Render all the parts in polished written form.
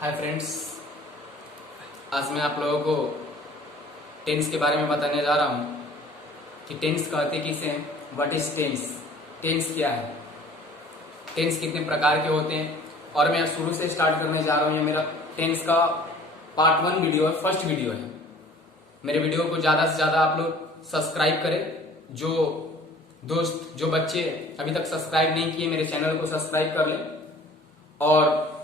Hi friends, आज मैं आप लोगों को टेंस के बारे में बताने जा रहा हूँ कि टेंस कहते किसे हैं, व्हाट इज टेंस, टेंस क्या है, टेंस कितने प्रकार के होते हैं। और मैं शुरू से स्टार्ट करने जा रहा हूँ। ये मेरा टेंस का पार्ट 1 वीडियो है, फर्स्ट वीडियो है। मेरे वीडियो को ज्यादा से ज्यादा आप लोग सब्सक्राइब करें। जो दोस्त जो बच्चे अभी तक सब्सक्राइब नहीं किए मेरे चैनल को सब्सक्राइब कर लें और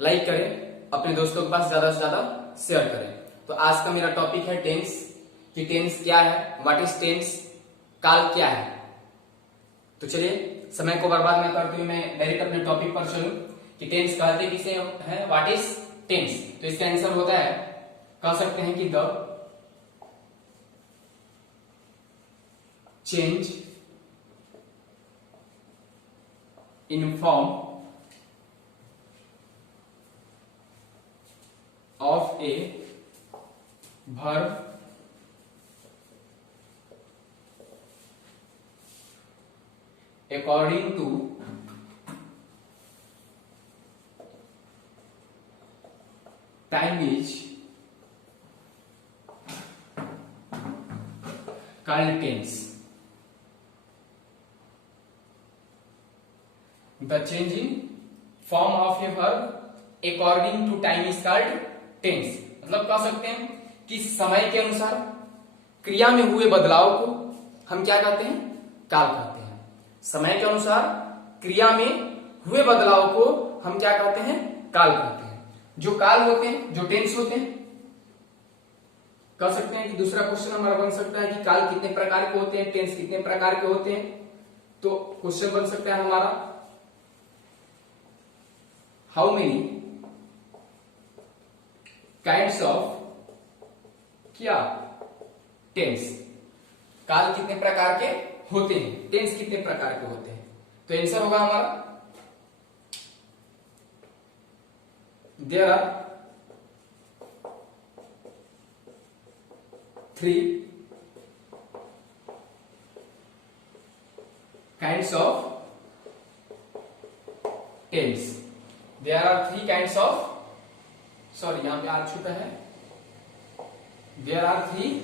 लाइक करें, अपने दोस्तों के पास ज्यादा से ज्यादा शेयर करें। तो आज का मेरा टॉपिक है टेंस, कि टेंस क्या है, व्हाट इज टेंस, काल क्या है। तो चलिए समय को बर्बाद न करते हुए मैं डायरेक्ट अपने टॉपिक पर चलूं कि टेंस कहते किसे है, व्हाट इज टेंस। तो इसका आंसर होता है, कह सकते हैं कि the change in form of a verb according to time is called tense. The change in form of a verb according to time is called tense. मतलब कह सकते हैं कि समय के अनुसार क्रिया में हुए बदलाव को हम क्या कहते हैं, काल कहते हैं। समय के अनुसार क्रिया में हुए बदलाव को हम क्या कहते हैं, काल कहते हैं। जो काल होते हैं, जो टेंस होते हैं, कह सकते हैं कि दूसरा क्वेश्चन हमारा बन सकता है कि काल कितने प्रकार के होते हैं, टेंस कितने प्रकार के होते हैं। तो क्वेश्चन बन सकता है हमारा, हाउ मेनी काइंड्स ऑफ क्या टेंस, काल कितने प्रकार के होते हैं, टेंस कितने प्रकार के होते हैं। तो आंसर होगा हमारा, there are 3 kinds of tense. There are 3 kinds of, sorry यहां पे आर छूटा है, there are 3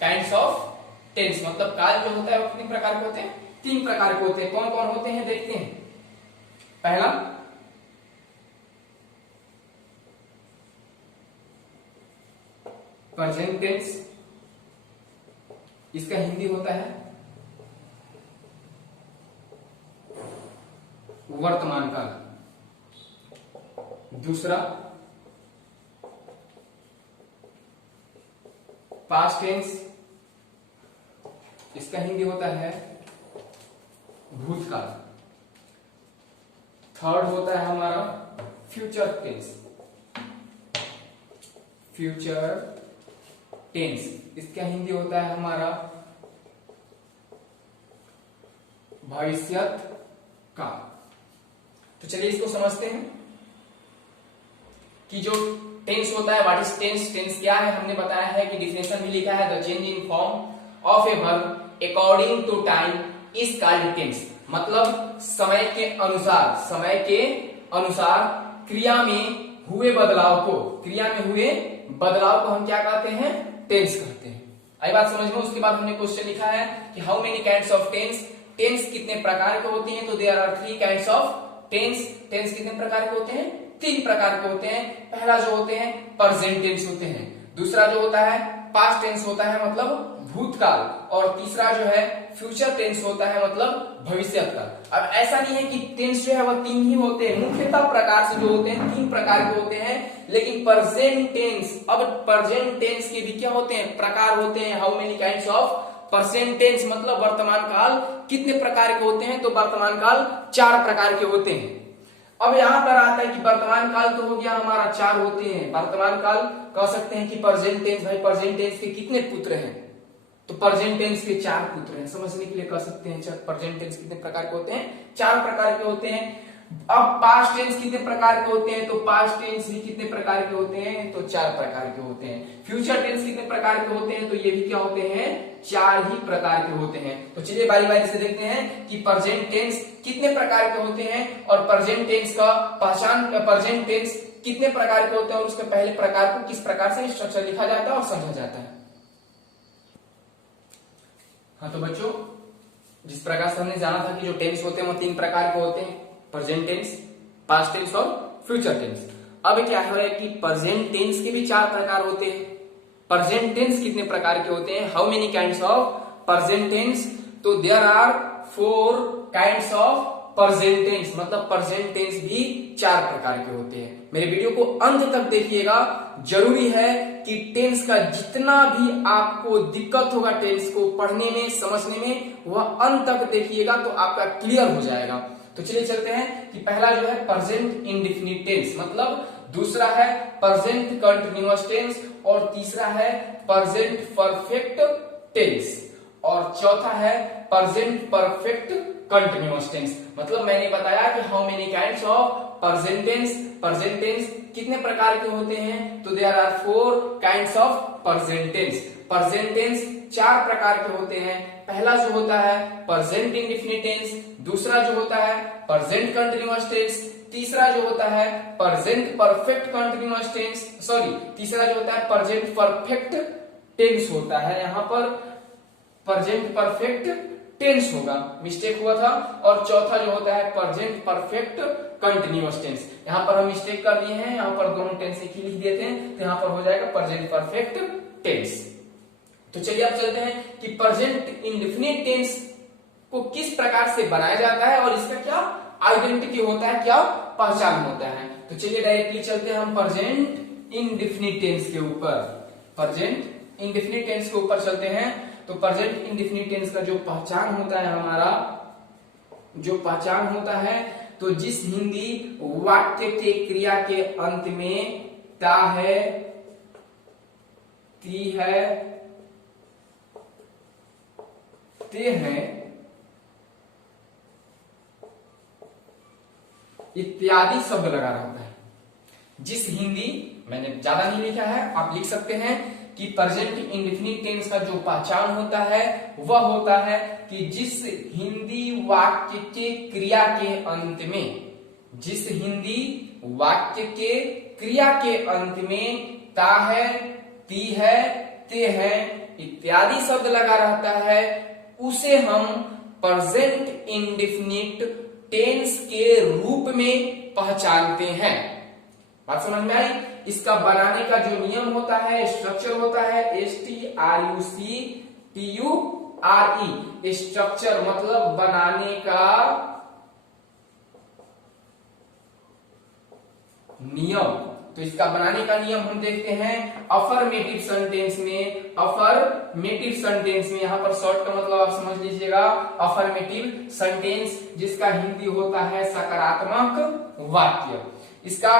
kinds of tense. मतलब काल जो होता है वो कितने प्रकार के होते हैं, 3 प्रकार के होते हैं। कौन कौन होते हैं देखते हैं। पहला प्रेजेंट टेंस, इसका हिंदी होता है वर्तमान काल। दूसरा पास्ट टेंस, इसका हिंदी होता है भूतकाल। थर्ड होता है हमारा फ्यूचर टेंस, फ्यूचर टेंस, इसका हिंदी होता है हमारा भविष्यत काल। तो चलिए इसको समझते हैं कि जो टेंस होता है, व्हाट इज टेंस, टेंस क्या है। हमने बताया है कि डिफिनेशन भी लिखा है, the change in form of a verb according to time is called tense. मतलब समय के अनुसार, समय के अनुसार क्रिया में हुए बदलाव को, क्रिया में हुए बदलाव को हम क्या कहते हैं, टेंस कहते हैं। आई बात समझ में। उसके बाद हमने क्वेश्चन लिखा है कि how many kinds of tense, tense कितने प्रकार के होते हैं। तो there are 3 kinds of tense. Tense कितने प्रकार के होते हैं, 3 प्रकार के होते हैं। पहला जो होते हैं प्रेजेंट टेंस होते हैं, दूसरा जो होता है पास्ट टेंस होता है मतलब भूतकाल, और तीसरा जो है फ्यूचर टेंस होता है मतलब भविष्यत काल। अब ऐसा नहीं है कि टेंस जो है वह 3 ही होते हैं, मुख्यतः प्रकार से जो होते हैं 3 प्रकार के होते हैं। लेकिन प्रेजेंट टेंस, अब प्रेजेंट टेंस के भी क्या होते हैं, प्रकार होते हैं। How many kinds of present tense, मतलब वर्तमान काल कितने प्रकार के होते हैं। तो वर्तमान काल 4 प्रकार के होते हैं। अब यहां पर आता है कि वर्तमान काल तो हो गया हमारा 4 होते हैं। वर्तमान काल कह सकते हैं कि प्रेजेंट टेंस, भाई प्रेजेंट टेंस के कितने पुत्र हैं। तो प्रेजेंट टेंस के 4 पुत्र हैं। समझने के लिए कह सकते हैं प्रेजेंट टेंस कितने प्रकार के होते हैं, 4 प्रकार के होते हैं। अब पास्ट टेंस कितने प्रकार के होते हैं, तो पास्ट टेंस भी कितने प्रकार के होते हैं, तो 4 प्रकार के होते हैं। फ्यूचर टेंस कितने प्रकार के होते हैं, तो ये भी क्या होते हैं, 4 ही प्रकार के होते हैं। तो चलिए बारी बारी से देखते हैं कि प्रेजेंट टेंस कितने प्रकार के होते हैं और प्रेजेंट टेंस का पहचान, प्रेजेंट टेंस कितने प्रकार के होते हैं और उसके पहले प्रकार को किस प्रकार से स्ट्रक्चर लिखा जाता है और समझा जाता है। हाँ तो बच्चों, जिस प्रकार से हमने जाना था कि जो टेंस होते हैं वो 3 प्रकार के होते हैं, प्रेजेंट टेंस, पास्ट टेंस और फ्यूचर टेंस। अब क्या है कि प्रेजेंट टेंस के भी 4 प्रकार होते हैं। प्रेजेंट टेंस कितने प्रकार के होते हैं, how many kinds of present tense, तो there are 4 kinds of present tense, मतलब प्रेजेंट टेंस भी 4 प्रकार के होते हैं। मेरे वीडियो को अंत तक देखिएगा, जरूरी है कि टेंस का जितना भी आपको दिक्कत होगा टेंस को पढ़ने में समझने में, वह अंत तक देखिएगा तो आपका क्लियर हो जाएगा। तो चलिए चलते हैं कि पहला जो है प्रेजेंट इंडेफिनिट टेंस, मतलब दूसरा है प्रेजेंट कंटीन्यूअस टेंस और तीसरा है प्रेजेंट परफेक्ट टेंस और चौथा है प्रेजेंट परफेक्ट कंटीन्यूअस टेंस। मतलब मैंने बताया कि how many kinds of present tense, present tense कितने प्रकार के होते हैं, तो there are 4 kinds of present tense. Present tense 4 प्रकार के होते हैं। पहला जो होता है प्रेजेंट इंडेफिनिट टेंस, दूसरा जो होता है प्रेजेंट कंटीन्यूअस टेंस, तीसरा जो होता है present perfect continuous tense, sorry तीसरा जो होता है प्रेजेंट परफेक्ट टेंस होता है, यहाँ पर प्रेजेंट परफेक्ट टेंस होगा, मिस्टेक हुआ था। और चौथा जो होता है प्रेजेंट परफेक्ट कंटीन्यूअस टेंस, यहाँ पर हम मिस्टेक कर दिए हैं, यहाँ पर दोनों टेंस एक ही लिख देते हैं, तो यहाँ पर हो जाएगा प्रेजेंट परफेक्ट टेंस। तो चलिए अब चलते हैं कि प्रेजेंट इंडेफिनिट टेंस को किस प्रकार से बनाया जाता है और इसका क्या आइडेंटिटी होता है, क्या पहचान होता है। तो चलिए डायरेक्टली चलते हैं हम प्रेजेंट इंडेफिनिट टेंस के ऊपर। प्रेजेंट इंडेफिनिट टेंस के ऊपर चलते हैं। तो प्रेजेंट इंडेफिनिट टेंस का जो पहचान होता है, हमारा जो पहचान होता है, तो जिस हिंदी वाक्य के क्रिया के अंत में ता है, ती है, ते हैं इत्यादि शब्द लगा रहता है। जिस हिंदी, मैंने ज्यादा नहीं लिखा है, आप लिख सकते हैं कि प्रेजेंट इंडेफिनिट टेंस का जो पहचान होता है वह होता है कि जिस हिंदी वाक्य के क्रिया के अंत में, जिस हिंदी वाक्य के क्रिया के अंत में ता है, ती है, ते है इत्यादि शब्द लगा रहता है, उसे हम प्रेजेंट इंडेफिनिट टेंस के रूप में पहचानते हैं। बात समझ में आई। इसका बनाने का जो नियम होता है, स्ट्रक्चर होता है STRUCTURE, स्ट्रक्चर मतलब बनाने का नियम। तो इसका बनाने का नियम हम देखते हैं अफर्मेटिव सेंटेंस में। अफर्मेटिव सेंटेंस में यहाँ पर शॉर्ट का मतलब आप समझ लीजिएगा, अफर्मेटिव सेंटेंस जिसका हिंदी होता है सकारात्मक वाक्य। इसका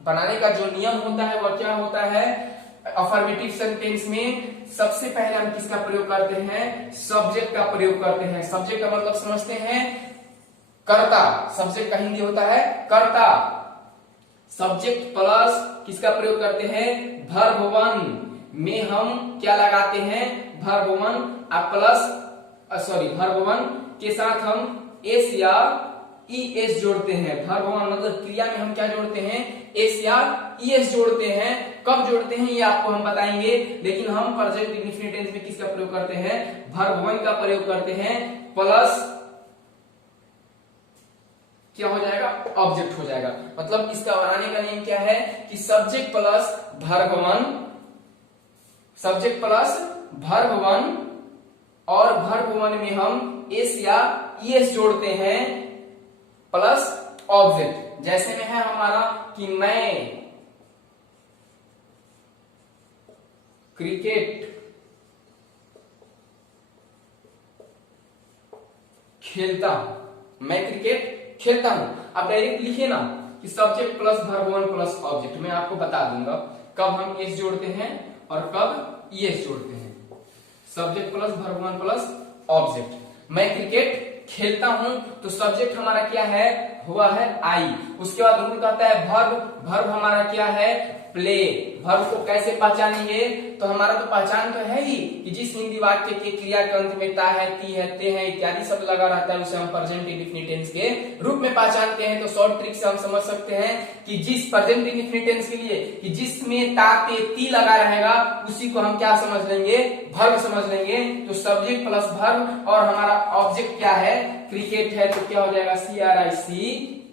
बनाने का जो नियम होता है वह क्या होता है, अफर्मेटिव सेंटेंस में सबसे पहले हम किसका प्रयोग करते हैं, सब्जेक्ट का प्रयोग करते हैं। सब्जेक्ट का मतलब समझते हैं कर्ता, सब्जेक्ट का हिंदी होता है कर्ता। सब्जेक्ट प्लस किसका प्रयोग करते हैं, वर्ब वन में हम क्या लगाते हैं, verb one plus verb one के साथ हम एस या ईएस जोड़ते हैं। वर्ब वन मतलब क्रिया में हम क्या जोड़ते हैं, एस या ईएस जोड़ते हैं। कब जोड़ते हैं ये आपको हम बताएंगे, लेकिन हम प्रेजेंट इंडेफिनिट टेंस में किसका प्रयोग करते हैं, वर्ब वन का प्रयोग करते हैं, प्लस क्या हो जाएगा, ऑब्जेक्ट हो जाएगा। मतलब इसका बनाने का नियम क्या है कि subject plus verb one, subject plus verb one और वर्ब वन में हम एस या ईएस जोड़ते हैं प्लस ऑब्जेक्ट। जैसे में है हमारा कि मैं क्रिकेट खेलता हूं, मैं क्रिकेट खेलता हूं। आप डायरेक्ट लिखिए ना कि subject plus verb one plus object. मैं आपको बता दूंगा कब हम एस जोड़ते हैं और कब ईएस जोड़ते हैं। Subject plus verb one plus object. मैं क्रिकेट खेलता हूं तो सब्जेक्ट हमारा क्या है, हुआ है आई। उसके बाद रूल कहता है वर्ब, वर्ब हमारा क्या है प्ले। वर्ब को कैसे पहचानेंगे, तो हमारा तो पहचान तो है ही कि जिस हिंदी वाक्य के क्रिया के अंत में ता है, ती है, ते है इत्यादि शब्द लगा रहता है उसे हम प्रेजेंट इंडेफिनिट टेंस के रूप में पहचानते हैं। तो शॉर्ट ट्रिक से हम समझ सकते हैं कि जिस प्रेजेंट इंडेफिनिट टेंस के लिए कि जिसमें ता, ते, ती लगा रहेगा उसी को हम क्या समझ लेंगे, वर्ब समझ लेंगे। तो सब्जेक्ट प्लस वर्ब और हमारा ऑब्जेक्ट क्या है क्रिकेट है, तो क्या हो जाएगा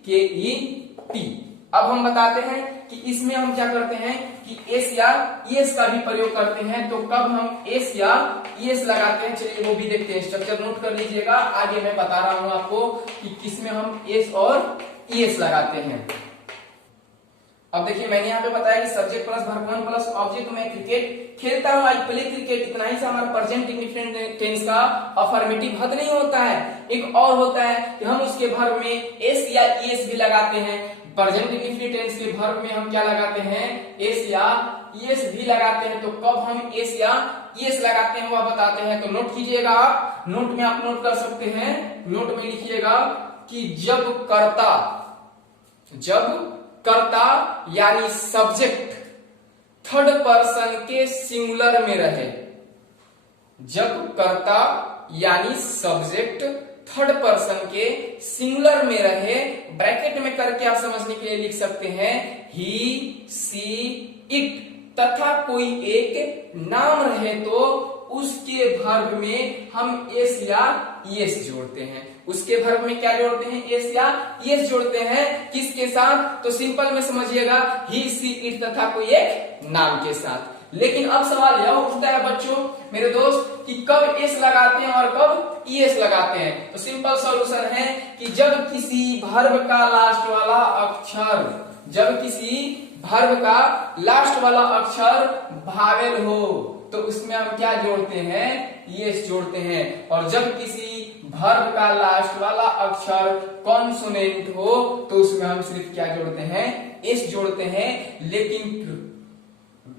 CRICKET। अब हम बताते हैं कि इसमें हम क्या करते हैं कि एस या ईएस का भी प्रयोग करते हैं। तो कब हम एस या ईएस लगाते हैं, चलिए वो भी देखते हैं। स्ट्रक्चर नोट कर लीजिएगा, आगे मैं बता रहा हूं आपको कि किसमें हम एस और ईएस लगाते हैं। अब देखिए मैंने यहाँ पे बताया कि subject plus verb one plus object, मैं क्रिकेट खेलता हूँ, आई प्ले क्रिकेट, इतना ही से हमारा प्रेजेंट इंडेफिनिट टेंस का अफर्मेटिव हद नहीं होता है। एक और होता है कि हम उसके वर्ब में एस या ईएस भी लगाते हैं। प्रेजेंट इंडेफिनिट टेंस के वर्ब में हम क्या लगाते हैं, एस या ईएस भी लगाते हैं। तो कब हम एस या ईएस लगाते हैं वह बताते हैं। तो नोट कीजिएगा, आप नोट में आप नोट कर सकते हैं, नोट में लिखिएगा कि जब कर्ता यानी सब्जेक्ट थर्ड पर्सन के सिंगुलर में रहे, जब कर्ता यानी सब्जेक्ट थर्ड पर्सन के सिंगुलर में रहे, ब्रैकेट में करके आप समझने के लिए लिख सकते हैं ही, सी, इट तथा कोई एक नाम रहे तो उसके वर्ब में हम एस या ईएस जोड़ते हैं। उसके वर्ब में क्या जोड़ते हैं, एस या ईएस जोड़ते हैं। किसके साथ, तो सिंपल में समझिएगा ही, सी, इट तथा कोई एक नाम के साथ। लेकिन अब सवाल यह उठता है बच्चों मेरे दोस्त कि कब एस लगाते हैं और कब ईएस लगाते हैं। तो सिंपल सॉल्यूशन है कि जब किसी वर्ब का लास्ट वाला अक्षर, जब किसी वर्ब का लास्ट वाला अक्षर भावेल हो तो उसमें हम क्या जोड़ते हैं, ईएस जोड़ते हैं। और जब किसी वर्ब का लास्ट वाला अक्षर कॉन्सोनेंट हो तो उसमें हम सिर्फ क्या जोड़ते हैं, एस जोड़ते हैं। लेकिन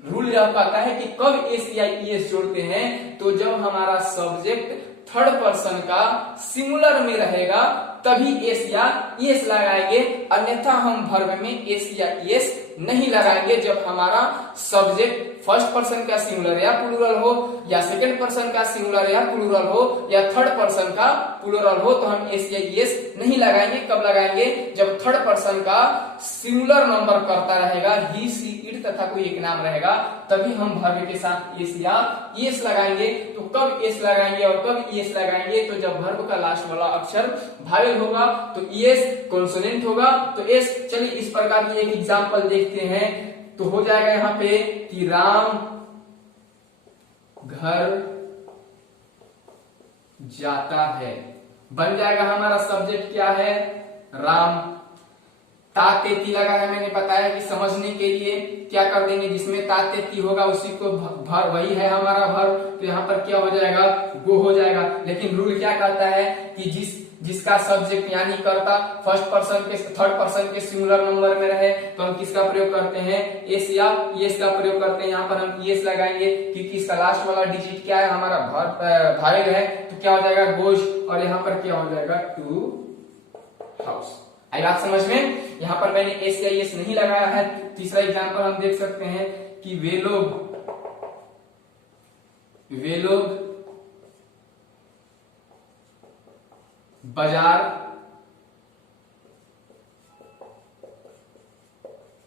रूल यह कहता है कि कब एस या ईएस जोड़ते हैं, तो जब हमारा सब्जेक्ट थर्ड पर्सन का सिंगुलर में रहेगा तभी एस या ईएस लगाएंगे, अन्यथा हम वर्ब में एस या ईएस नहीं लगाएंगे। जब हमारा सब्जेक्ट फर्स्ट पर्सन का सिंगुलर या प्लूरल हो, या सेकंड पर्सन का सिंगुलर या प्लूरल हो, या थर्ड पर्सन का प्लूरल हो, तो हम एस या ईएस नहीं लगाएंगे। कब लगाएंगे, जब थर्ड पर्सन का सिंगुलर नंबर करता रहेगा, ही, सी, इट तथा कोई एक नाम रहेगा, तभी हम वर्ब के साथ एस या ईएस लगाएंगे। तो कब एस लगाएंगे और कब ईएस लगाएंगे, तो जब वर्ब का लास्ट वाला अक्षर भावेल होगा तो ईएस, कॉन्सोनेंट होगा तो एस। चलिए इस प्रकार की एक एग्जांपल देखते हैं। तो हो जाएगा यहाँ पे कि राम घर जाता है, बन जाएगा हमारा सब्जेक्ट क्या है, राम। तातेती लगा है, मैंने बताया कि समझने के लिए क्या कर देंगे, जिसमें तातेती होगा उसी को भर, वही है हमारा भर, तो यहाँ पर क्या हो जाएगा, गो हो जाएगा। लेकिन रूल क्या कहता है कि जिसका सब्जेक्ट यानी कर्ता फर्स्ट पर्सन के थर्ड पर्सन के सिंगुलर नंबर में रहे तो हम किसका प्रयोग करते हैं, एस या ईएस का प्रयोग करते हैं। यहाँ पर हम ईएस लगाएंगे क्योंकि इसका लास्ट वाला डिजिट क्या है, हमारा भावेल है, तो क्या हो जाएगा, गोज। और यहाँ पर क्या हो जाएगा, टू हाउस। आई बात समझ में। यहाँ पर मैंने एस या ईएस नहीं लगाया है। तीसरा एग्जाम्पल हम देख सकते हैं कि वे लोग बाजार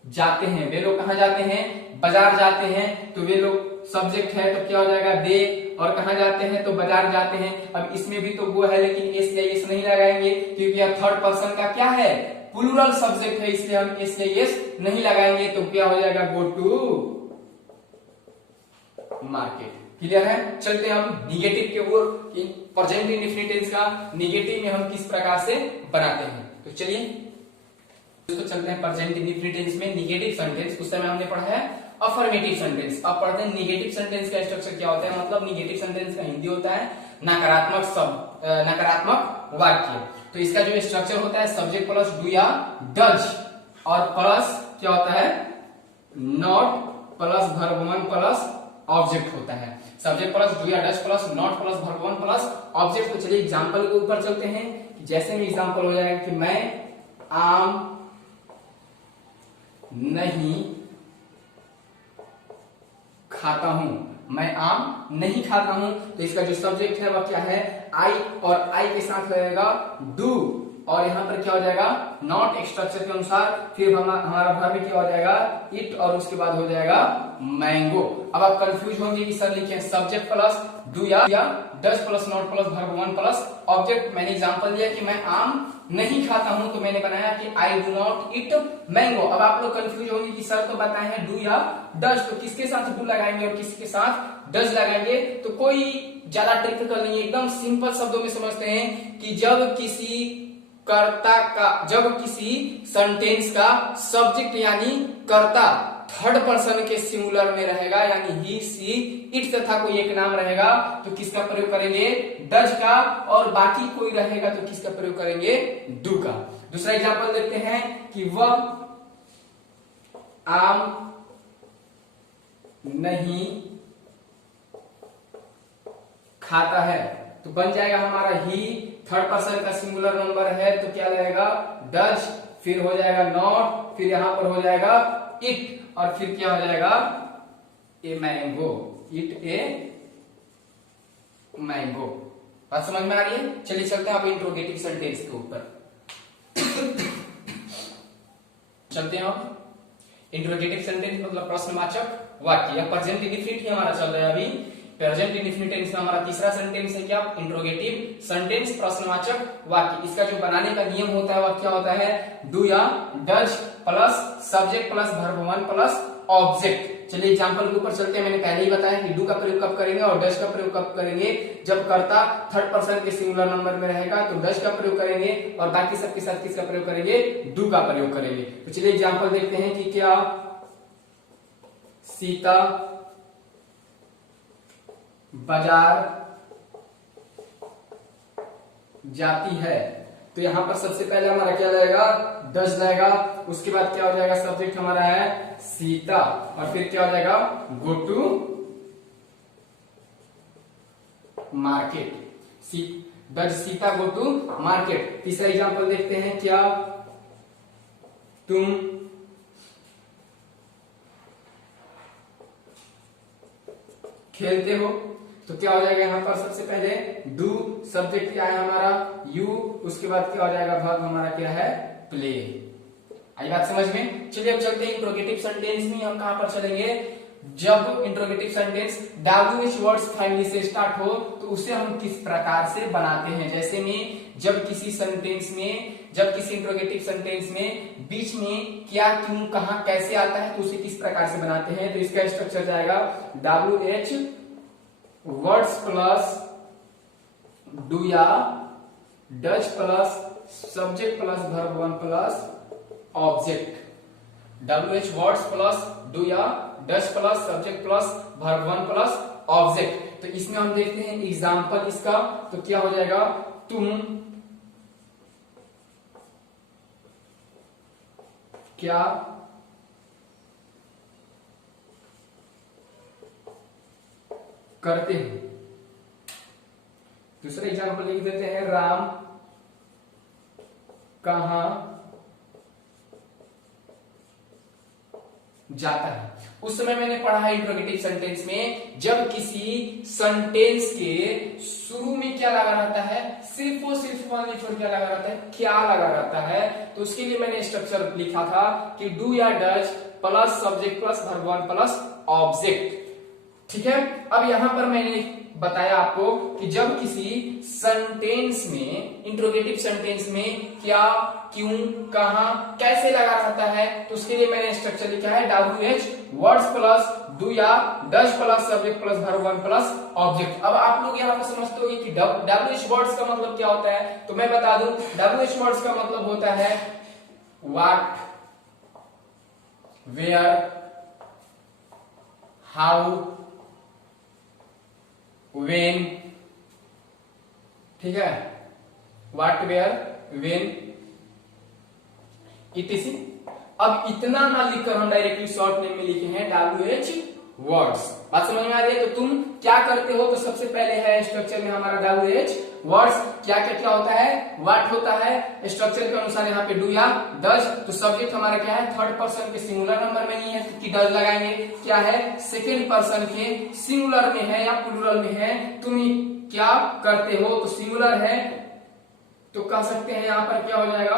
जाते हैं। वे लोग कहां जाते हैं, बाजार जाते हैं। तो वे लोग सब्जेक्ट है तो क्या हो जाएगा, दे। और कहां जाते हैं, तो बाजार जाते हैं। अब इसमें भी तो वो है, लेकिन एस या एस नहीं लगाएंगे क्योंकि यह थर्ड पर्सन का क्या है, प्लूरल सब्जेक्ट है, इसलिए हम एस या एस नहीं लगाएंगे। तो क्या हो जाएगा, गो टू मार्केट। क्लियर है। चलते हैं हम निगेटिव के ओर कि प्रेजेंट इंडेफिनिट टेंस का निगेटिव में हम किस प्रकार से बनाते हैं। तो चलिए दोस्तों चलते हैं प्रेजेंट इंडेफिनिट टेंस में निगेटिव सेंटेंस। उस समय हमने पढ़ा है अफर्मेटिव सेंटेंस। अब पढ़ते हैं निगेटिव सेंटेंस का स्ट्रक्चर क्या होता है। मतलब निगेटिव सेंटेंस का हिंदी होता है नकारात्मक शब्द, नकारात्मक वाक्य। तो इसका जो स्ट्रक्चर होता है सब्जेक्ट प्लस डू या डज और प्लस क्या होता है, not plus verb one plus object होता है। सब्जेक्ट प्लस डू या does plus not plus verb one plus object. तो चलिए एग्जांपल के ऊपर चलते हैं। जैसे में एग्जांपल हो जाएगा कि मैं आम नहीं खाता हूं, मैं आम नहीं खाता हूं। तो इसका जो सब्जेक्ट है वह क्या है, आई, और आई के साथ रहेगा डू, और यहाँ पर क्या हो जाएगा, नॉट स्ट्रक्चर के अनुसार फिर हमारा वर्ब क्या हो जाएगा, इट, और उसके बाद हो जाएगा मैंगो। अब आप कंफ्यूज होंगे कि सर लिखे सब्जेक्ट प्लस डू या does plus not plus verb one plus object. मैंने एग्जांपल दिया कि मैं आम नहीं खाता हूं, तो मैंने बनाया कि I do not eat mango. अब आप लोग कंफ्यूज होंगे कि सर तो बताए हैं डू या डज, तो किसके साथ डू लगाएंगे और किसके साथ डज लगाएंगे। तो कोई ज्यादा ट्रिकिकल नहीं है, एकदम सिंपल शब्दों में समझते हैं कि जब किसी सेंटेंस का सब्जेक्ट यानी कर्ता थर्ड पर्सन के सिंगुलर में रहेगा, यानी ही, सी, इट तथा कोई एक नाम रहेगा, तो किसका प्रयोग करेंगे, डज का, और बाकी कोई रहेगा तो किसका प्रयोग करेंगे, डू का। दूसरा एग्जांपल देखते हैं कि वह आम नहीं खाता है, तो बन जाएगा हमारा ही, थर्ड पर्सन का सिंगुलर नंबर है तो क्या लगेगा, डज, फिर हो जाएगा नॉट, फिर यहां पर हो जाएगा इट, और फिर क्या हो जाएगा, a mango, it a mango. बात समझ में आ रही है। चलिए चलते हैं अब इंट्रोगेटिव सेंटेंस के ऊपर चलते हैं। अब इंट्रोगेटिव सेंटेंस मतलब प्रश्नवाचक वाक्य, या प्रेजेंट इंडेफिनिट ही हमारा चल रहा है अभी। प्रेजेंट इंडेफिनिट टेंस में हमारा तीसरा सेंटेंस है क्या, इंट्रोगेटिव सेंटेंस, प्रश्नवाचक वाक्य। इसका जो बनाने का नियम होता है वह क्या होता है, डू या does plus subject plus verb one plus object. चलिए एग्जांपल के ऊपर चलते हैं। मैंने पहले ही बताया कि डू का प्रयोग कब करेंगे और डज का प्रयोग कब करेंगे, जब कर्ता थर्ड पर्सन के सिंगुलर नंबर में रहेगा तो डज का प्रयोग करेंगे, और बाकी सबके साथ किसका प्रयोग करेंगे, डू का प्रयोग करेंगे। तो चलिए एग्जांपल देखते हैं कि क्या सीता बाजार जाती है, तो यहां पर सबसे पहले हमारा क्या लगेगा, डज लगेगा। उसके बाद क्या हो जाएगा, सब्जेक्ट हमारा है सीता, और फिर क्या हो जाएगा, go to market, does Sita go to market. तीसरा एग्जांपल देखते हैं, क्या तुम खेलते हो, तो क्या हो जाएगा यहाँ पर सबसे पहले डू, सब्जेक्ट क्या है हमारा यू, उसके बाद क्या हो जाएगा, वर्ब हमारा क्या है प्ले। आई बात समझ में। चलिए अब चलते हैं इंट्रोगेटिव सेंटेंस में। हम कहां पर चलेंगे, जब interrogative sentence WH words family से स्टार्ट हो तो उसे हम किस प्रकार से बनाते हैं। जैसे में जब किसी सेंटेंस में, जब किसी इंट्रोगेटिव सेंटेंस में बीच में क्या, क्यों, कहां, कैसे आता है तो उसे किस प्रकार से बनाते हैं। तो इसका स्ट्रक्चर जाएगा WH वर्ड्स प्लस डू या does plus subject plus verb one plus object. WH words plus do या does plus subject plus verb one plus object. तो इसमें हम देखते हैं एग्जांपल इसका, तो क्या हो जाएगा, तुम क्या करते हैं। दूसरा एग्जांपल लिख देते हैं, राम कहां जाता है। उस समय मैंने पढ़ा है इंट्रोगेटिव सेंटेंस में जब किसी सेंटेंस के शुरू में क्या लगा रहता है, सिर्फ और सिर्फ वन लिखकर क्या लगा रहता है, क्या लगा रहता है। तो उसके लिए मैंने स्ट्रक्चर लिखा था कि डू या does plus subject plus verb one plus object. ठीक है। अब यहां पर मैंने बताया आपको कि जब किसी सेंटेंस में, इंट्रोगेटिव सेंटेंस में क्या, क्यों, कहां, कैसे लगा रहता है, तो उसके लिए मैंने स्ट्रक्चर लिखा है WH वर्ड्स प्लस डू या does plus subject plus verb one plus object. अब आप लोग यहाँ पे समझते होंगे कि WH वर्ड्स का मतलब क्या होता है, तो मैं बता दूं WH वर्ड्स का मतलब होता है व्हाट, वेयर, हाउ, वेन। ठीक है, व्हाट, वेयर, वेन, इटीसी। अब इतना ना लिखकर हम डायरेक्टली शॉर्ट नेम में लिखे हैं WH वर्ड्स। बात समझ में आ रही है। तो तुम क्या करते हो, तो सबसे पहले है स्ट्रक्चर में हमारा WH वर्ड्स क्या क्या क्या होता है, व्हाट होता है, स्ट्रक्चर के अनुसार यहाँ पे डू या डज। तो सब्जेक्ट हमारा क्या है, थर्ड पर्सन के सिंगुलर नंबर में नहीं है तो डज लगाएंगे। क्या है, सेकेंड पर्सन के सिंगुलर में है या प्लूरल में है, तुम क्या करते हो, तो सिंगुलर है तो कह सकते हैं यहाँ पर क्या हो जाएगा,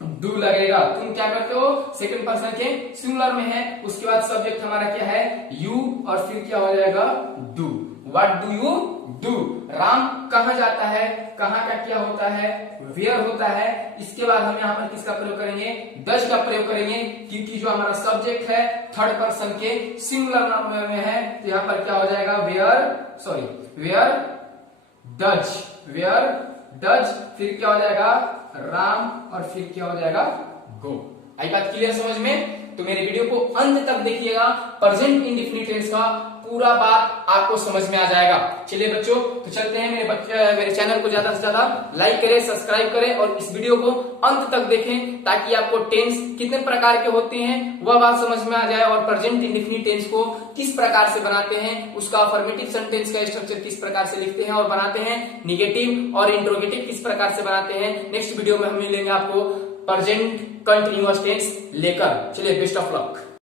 डू लगेगा। तुम क्या करते हो, सेकंड पर्सन के सिंगुलर में है। उसके बाद सब्जेक्ट हमारा क्या है, यू, और फिर क्या हो जाएगा, do. What do you do. Ram कहाँ जाता है, कहाँ का क्या होता है, वेयर होता है। इसके बाद हम यहाँ पर किसका प्रयोग करेंगे, डज का प्रयोग करेंगे, क्योंकि जो हमारा सब्जेक्ट है थर्ड पर्सन के सिंगुलर नंबर में है। तो यहाँ पर क्या हो जाएगा, वेयर डज, वेयर डज, फिर क्या हो जाएगा, राम, और फिर क्या हो जाएगा, गो। आई बात क्लियर समझ में। तो मेरे वीडियो को अंत तक देखिएगा, प्रेजेंट इंडेफिनिट टेंस का पूरा बात आपको समझ में आ जाएगा। चलिए बच्चों, तो चलते हैं। मेरे चैनल को ज्यादा से ज्यादा लाइक करें, सब्सक्राइब करें और इस वीडियो को अंत तक देखें, ताकि आपको टेंस कितने प्रकार के होते हैं वह बात समझ में आ जाए, और प्रेजेंट इंडेफिनिट टेंस को किस प्रकार से बनाते हैं, उसका अफर्मेटिव सेंटेंस का स्ट्रक्चर किस प्रकार से लिखते हैं और बनाते हैं, निगेटिव और इंट्रोगेटिव किस प्रकार से बनाते हैं। नेक्स्ट वीडियो में हम मिलेंगे आपको प्रेजेंट कंटिन्यूअस टेंस लेकर। चलिए, बेस्ट ऑफ लक।